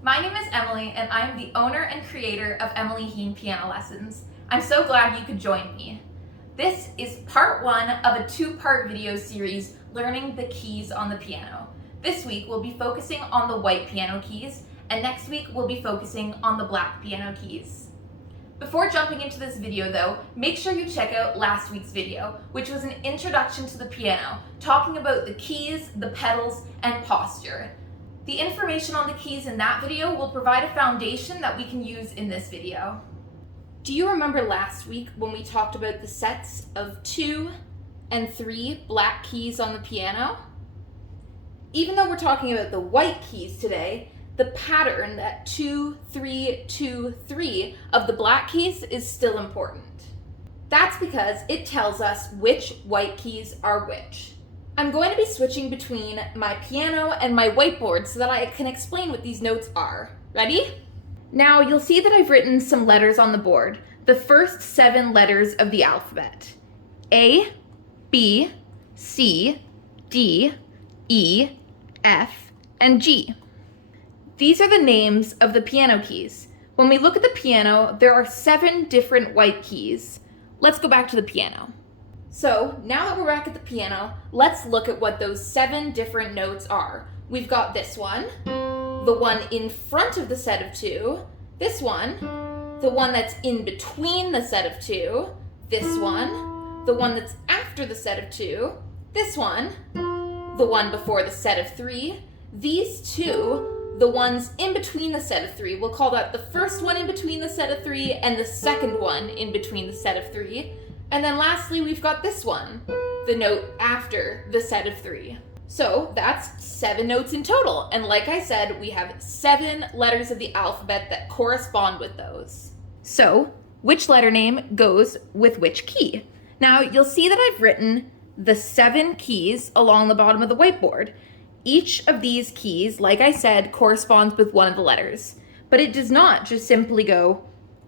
My name is Emily, and I am the owner and creator of Emily Hean Piano Lessons. I'm so glad you could join me. This is part one of a two-part video series learning the keys on the piano. This week we'll be focusing on the white piano keys, and next week we'll be focusing on the black piano keys. Before jumping into this video though, make sure you check out last week's video, which was an introduction to the piano, talking about the keys, the pedals, and posture. The information on the keys in that video will provide a foundation that we can use in this video. Do you remember last week when we talked about the sets of 2 and 3 black keys on the piano? Even though we're talking about the white keys today, the pattern, that 2, 3, 2, 3 of the black keys is still important. That's because it tells us which white keys are which. I'm going to be switching between my piano and my whiteboard so that I can explain what these notes are. Ready? Now you'll see that I've written some letters on the board, the first 7 letters of the alphabet. A, B, C, D, E, F, and G. These are the names of the piano keys. When we look at the piano, there are 7 different white keys. Let's go back to the piano. So now that we're back at the piano, let's look at what those 7 different notes are. We've got this one, the one in front of the set of 2, this one, the one that's in between the set of 2, this one, the one that's after the set of 2, this one, the one before the set of 3, these 2, the ones in between the set of 3, we'll call that the first one in between the set of 3 and the second one in between the set of 3. And then lastly, we've got this one, the note after the set of 3. So that's 7 notes in total. And like I said, we have 7 letters of the alphabet that correspond with those. So which letter name goes with which key? Now you'll see that I've written the 7 keys along the bottom of the whiteboard. Each of these keys, like I said, corresponds with one of the letters, but it does not just simply go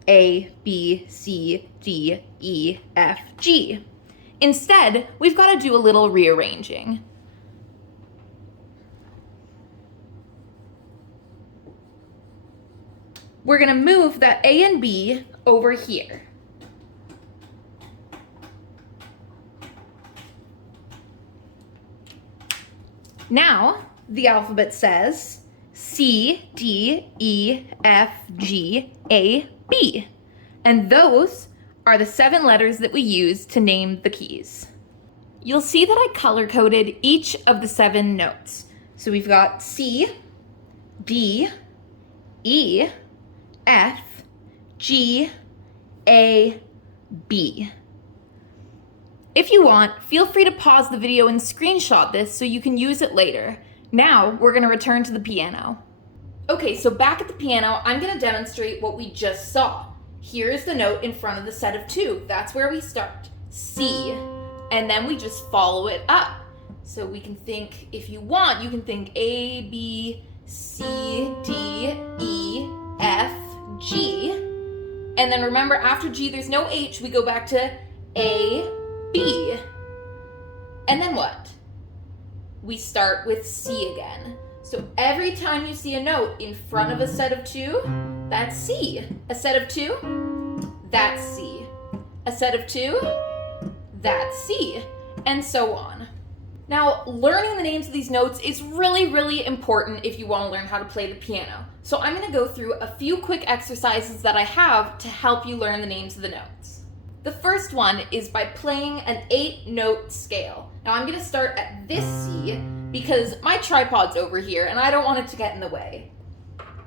A, B, C, D, E, F, G. Instead, we've got to do a little rearranging. We're going to move that A and B over here. Now, the alphabet says C, D, E, F, G, A, B. And those are the 7 letters that we use to name the keys. You'll see that I color-coded each of the 7 notes. So we've got C, D, E, F, G, A, B. If you want, feel free to pause the video and screenshot this so you can use it later. Now, we're going to return to the piano. Okay, so back at the piano, I'm going to demonstrate what we just saw. Here's the note in front of the set of 2. That's where we start. C. And then we just follow it up. So we can think, if you want, you can think A, B, C, D, E, F, G. And then remember, after G, there's no H. We go back to A, B. And then what? We start with C again. So every time you see a note in front of a set of 2, that's C. A set of 2, that's C. A set of 2, that's C. And so on. Now, learning the names of these notes is really, really important if you want to learn how to play the piano. So I'm going to go through a few quick exercises that I have to help you learn the names of the notes. The first one is by playing an 8-note scale. Now I'm going to start at this C because my tripod's over here and I don't want it to get in the way.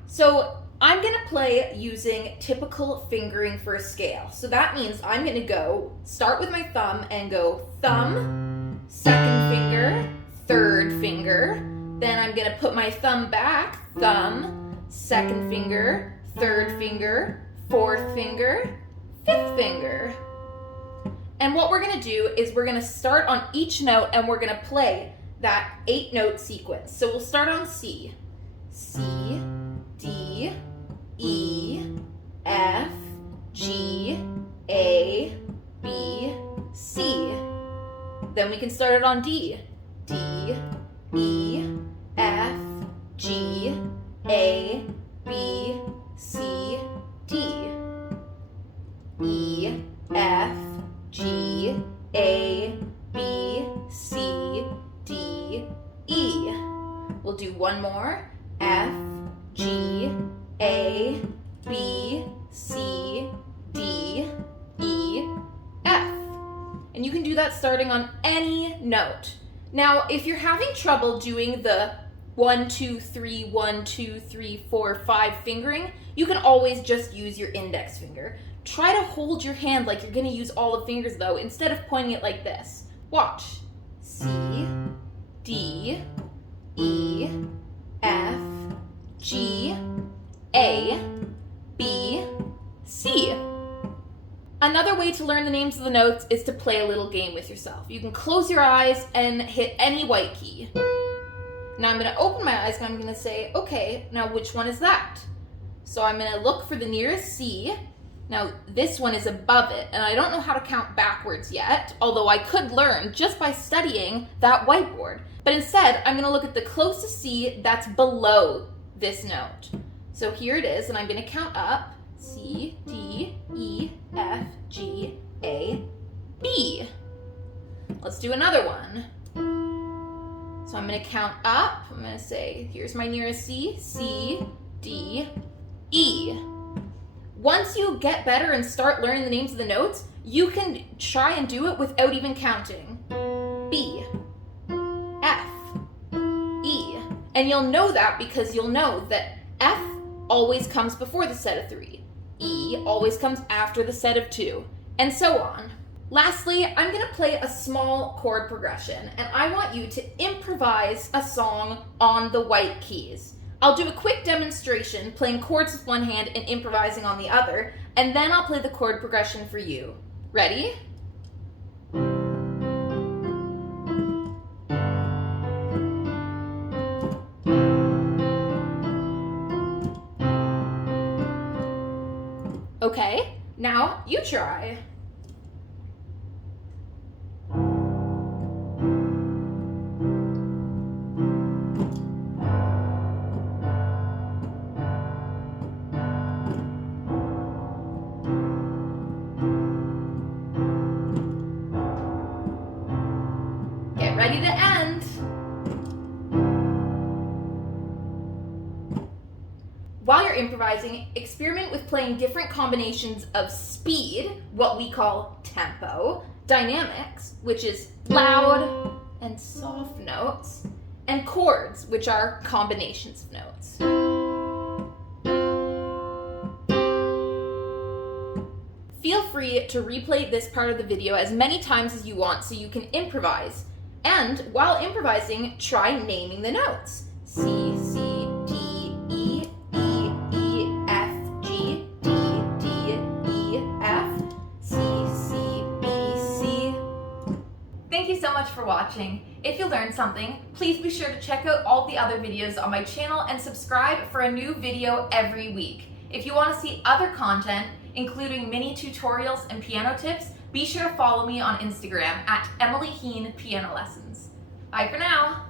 So I'm going to play using typical fingering for a scale. So that means I'm going to start with my thumb and go thumb, second finger, third finger. Then I'm going to put my thumb back, thumb, second finger, third finger, fourth finger, fifth finger. And what we're going to do is we're going to start on each note and we're going to play that 8-note sequence. So we'll start on C. C, D, E, F, G, A, B, C. Then we can start it on D. D, E, F, G, A, B, C, D. E, F, G, A, B, C, D, E. We'll do one more. F, G, A, B, C, D, E, F. And you can do that starting on any note. Now, if you're having trouble doing the 1, 2, 3, 1, 2, 3, 4, 5 fingering, you can always just use your index finger. Try to hold your hand like you're going to use all the fingers though, instead of pointing it like this. Watch. C, D, E, F, G, A, B, C. Another way to learn the names of the notes is to play a little game with yourself. You can close your eyes and hit any white key. Now I'm going to open my eyes and I'm going to say, okay, now which one is that? So I'm going to look for the nearest C. Now this one is above it, and I don't know how to count backwards yet, although I could learn just by studying that whiteboard. But instead, I'm going to look at the closest C that's below this note. So here it is, and I'm going to count up. C, D, E, F, G, A, B. Let's do another one. So I'm going to count up. I'm going to say, here's my nearest C, C, D, E. Once you get better and start learning the names of the notes, you can try and do it without even counting. B, F, E. And you'll know that because you'll know that F always comes before the set of 3. E always comes after the set of 2, and so on. Lastly, I'm going to play a small chord progression, and I want you to improvise a song on the white keys. I'll do a quick demonstration playing chords with one hand and improvising on the other, and then I'll play the chord progression for you. Ready? Okay, now you try. Get ready to end. While you're improvising, experiment with playing different combinations of speed, what we call tempo, dynamics, which is loud and soft notes, and chords, which are combinations of notes. Feel free to replay this part of the video as many times as you want so you can improvise. And while improvising, try naming the notes. C, C, D, E, E, E, F, G, D, D, E, F, C, C, B, C. Thank you so much for watching. If you learned something, please be sure to check out all the other videos on my channel and subscribe for a new video every week. If you want to see other content, including mini tutorials and piano tips, be sure to follow me on Instagram at Emily Hean Piano Lessons. Bye for now.